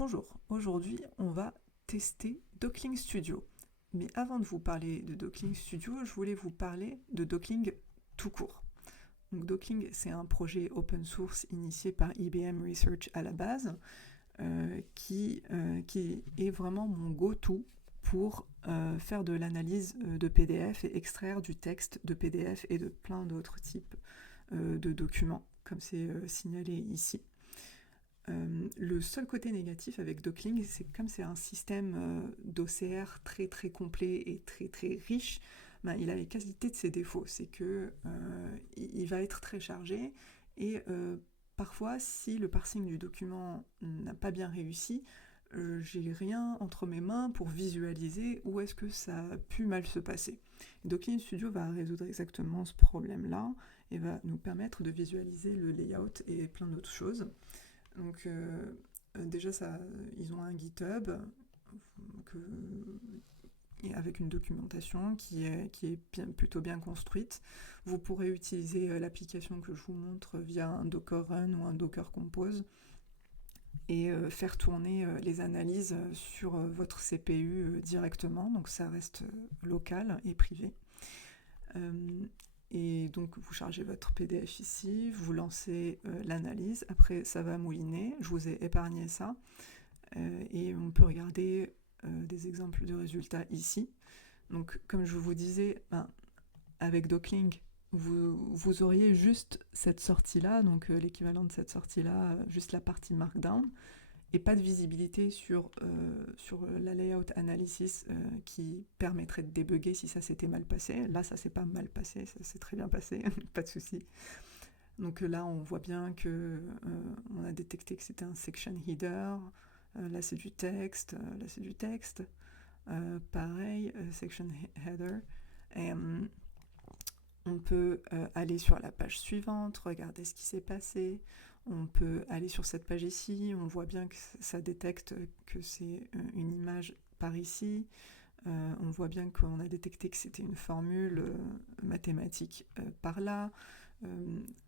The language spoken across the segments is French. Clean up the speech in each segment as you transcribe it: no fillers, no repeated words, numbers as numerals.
Bonjour, aujourd'hui on va tester Docling Studio. Mais avant de vous parler de Docling Studio, je voulais vous parler de Docling tout court. Donc Docling, c'est un projet open source initié par IBM Research à la base, qui est vraiment mon go-to pour faire de l'analyse de PDF et extraire du texte de PDF et de plein d'autres types de documents, comme c'est signalé ici. Le seul côté négatif avec Docling, c'est comme c'est un système d'OCR très très complet et très très riche, ben, il a les qualités de ses défauts. C'est que il va être très chargé et parfois, si le parsing du document n'a pas bien réussi, j'ai rien entre mes mains pour visualiser où est-ce que ça a pu mal se passer. Docling Studio va résoudre exactement ce problème-là et va nous permettre de visualiser le layout et plein d'autres choses. Donc déjà, ils ont un GitHub avec une documentation qui est plutôt bien construite. Vous pourrez utiliser l'application que je vous montre via un Docker Run ou un Docker Compose et faire tourner les analyses sur votre CPU directement. Donc ça reste local et privé. Et donc vous chargez votre PDF ici, vous lancez l'analyse, après ça va mouliner, je vous ai épargné ça, et on peut regarder des exemples de résultats ici. Donc comme je vous disais, avec Docling, vous auriez juste cette sortie-là, donc l'équivalent de cette sortie-là, juste la partie Markdown, et pas de visibilité sur la layout analysis qui permettrait de débugger si ça s'était mal passé. Là, ça s'est pas mal passé, ça s'est très bien passé, pas de souci. Donc là, on voit bien que on a détecté que c'était un section header. Là, c'est du texte. Là, c'est du texte. Pareil, section header. Et on peut aller sur la page suivante, regarder ce qui s'est passé. On peut aller sur cette page ici, on voit bien que ça détecte que c'est une image par ici. On voit bien qu'on a détecté que c'était une formule mathématique par là.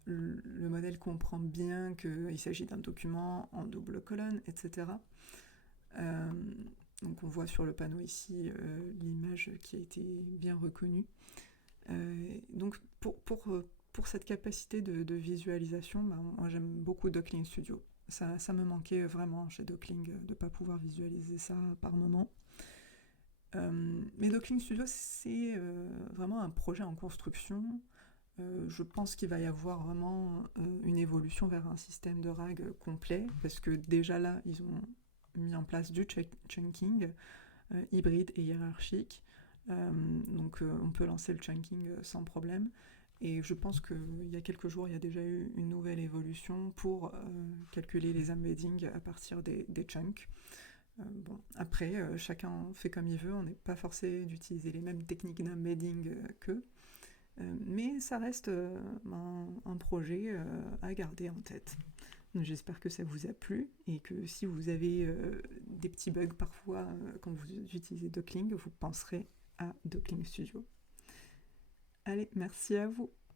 Le modèle comprend bien qu'il s'agit d'un document en double colonne, etc. Donc on voit sur le panneau ici l'image qui a été bien reconnue. Donc pour cette capacité de visualisation, moi j'aime beaucoup Docling Studio. Ça me manquait vraiment chez Docling de ne pas pouvoir visualiser ça par moment. Mais Docling Studio, c'est vraiment un projet en construction. Je pense qu'il va y avoir vraiment une évolution vers un système de RAG complet, parce que déjà là, ils ont mis en place du chunking hybride et hiérarchique. Donc on peut lancer le chunking sans problème. Et je pense qu'il y a quelques jours, il y a déjà eu une nouvelle évolution pour calculer les embeddings à partir des chunks. Bon, après, chacun fait comme il veut, on n'est pas forcé d'utiliser les mêmes techniques d'embedding qu'eux. Mais ça reste un projet à garder en tête. Donc, j'espère que ça vous a plu et que si vous avez des petits bugs parfois quand vous utilisez Docling, vous penserez à Docling Studio. Allez, merci à vous.